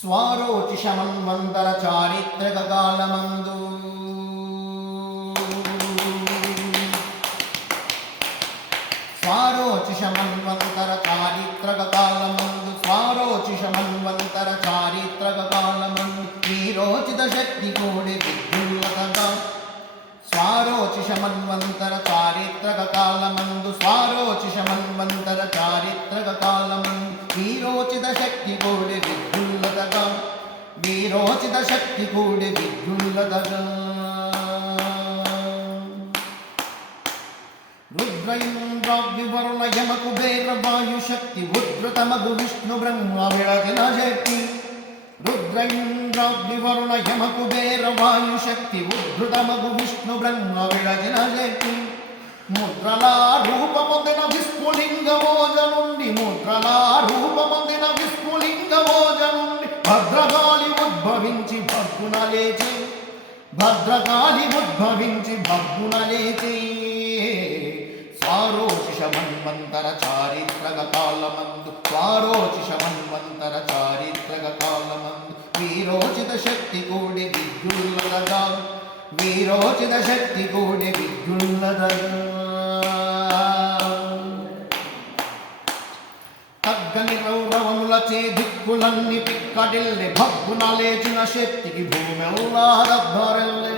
స్వారోచిషమన్వంతర చారిత్రక కాలమందు స్వారోచిషమన్వంతర చారిత్రక కాలమందు స్వారోచిషమన్వంతర చారిత్రక కాలమందు వీరోచిత శక్తి కూడి విద్యుల్లతగా స్వారోచిషమన్వంతర చారిత్రక కాలమందు స్వారోచిషమన్వంతర చారిత్రక వీరోచిత శక్తి కూడి విద్యుల్లతగా రుద్రైంద్రాగ్నివరుణ యమ కుబేర వాయు శక్తి ఉద్ధృతమగు విష్ణు బ్రహ్మ విరచన శక్తి. రుద్రైంద్రాగ్నివరుణ యమ కుబేర వాయు శక్తి ఉద్ధృతమగు విష్ణు బ్రహ్మ విరచన శక్తి. ముద్రలా రూపమొందిన విస్ఫులింగమోజ నుండి ముద్రలా లేచి భద్రకాళి ఉద్భవించి భగ్గున లేచి స్వారోచిష మన్వంతర చారిత్రక కాలమందు స్వారోచిష మన్వంతర చారిత్రక కాలమందు వీరోచిత శక్తి కూడి విద్యుల్లదగా వీరోచిత శక్తి కూడి విద్యుల్లదగా తగ్గని రౌరవములచే దిక్కులన్నీ పిక్కడిల్లి భగ్గున లేచిన శక్తికి భూమెల్లా దద్దరెల్లే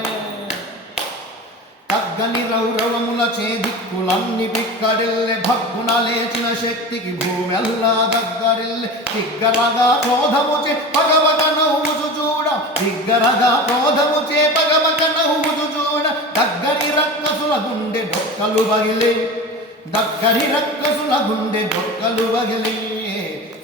తగ్గని రౌరవములచే దిక్కులన్నీ పిక్కడిల్లి భగ్గున లేచిన శక్తికి భూమెల్లా దద్దరిల్లి దిగ్గరగా క్రోధముచే పగపగ నవ్వుచు చూడ దిగ్గరగా క్రోధముచే పగపగ నవ్వుచు చూడ దగ్గరి రక్కసుల గుండె డొక్కలు బగిలే దగ్గరి రక్కసుల గుండె డొక్కలు బగిలే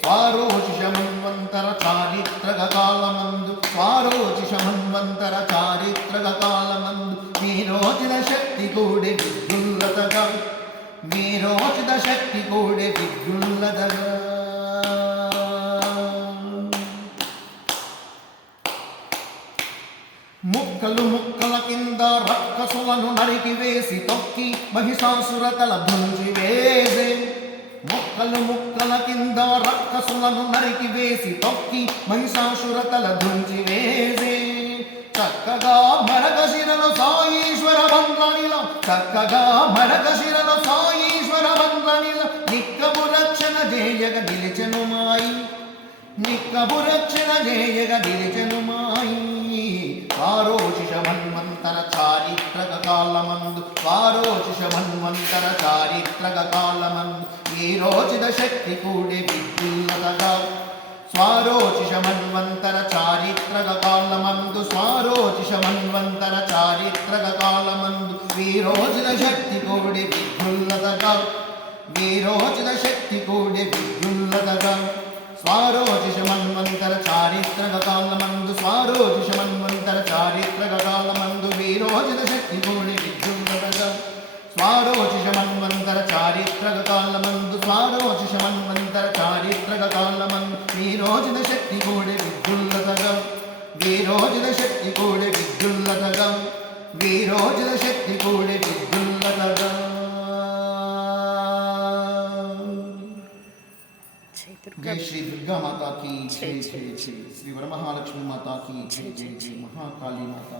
స్వారోచిషమన్వంతర చారిత్రక కాలమందు. స్వారోచిషమన్వంతర చారిత్రక కాలమందు. మీరోచిత శక్తి కూడి విద్యుల్లతగా మీరోచిత శక్తి కూడి విద్యుల్లతగా ముక్కలు ముక్కల కింద రక్కసులను నరికి వేసి తొక్కి మహిషాసురతల భుంజి వేసే. ముక్కలు ముక్కల కింద రక్కసులను నరికి వేసి తొక్కి మహిషాసురతల భుంజి వేసే. చక్కగా మరగశిరను సాయీశ్వర మంత్రనిల చక్కగా మరగశిరను సాయీశ్వర మంత్రనిల నిక్కము రక్షణ జేయగ నిలిచెను మాయి. నిక్కము రక్షణ జేయగ నిలిచెను మాయి. ఆరోషిష మన్మంతర చారి కాలమందు స్వారోచిష మన్వంతర చారిత్రక కాలమందు ఈ రోచిత శక్తి కూడి విద్యుల్లతగా. స్వారోచిష మన్వంతర చారిత్రక కాలమందు స్వారోచిష మన్వంతర చారిత్రక కాలమందు వీరోచిత శక్తి కూడి విద్యుల్లతగా. వీరోచిత శక్తి కూడి విద్యుల్లతగా. స్వారోచిష మన్వంతర చారిత్రక కాలమందు శంభూని విజృంభణగా స్వారోచిషమన్వంతర చారిత్రక కాలమందు స్వారోచిషమన్వంతర చారిత్రక కాలమందు ఈ రోజున శక్తి కూడి విద్యుల్లతగా వీరోజుల శక్తి కూడి విద్యుల్లతగా వీరోజుల శక్తి కూడి విద్యుల్లతగా శ్రీ దుర్గా మాతా శ్రీ వరమహాలక్ష్మి మాతా మహాకాళీ మాతా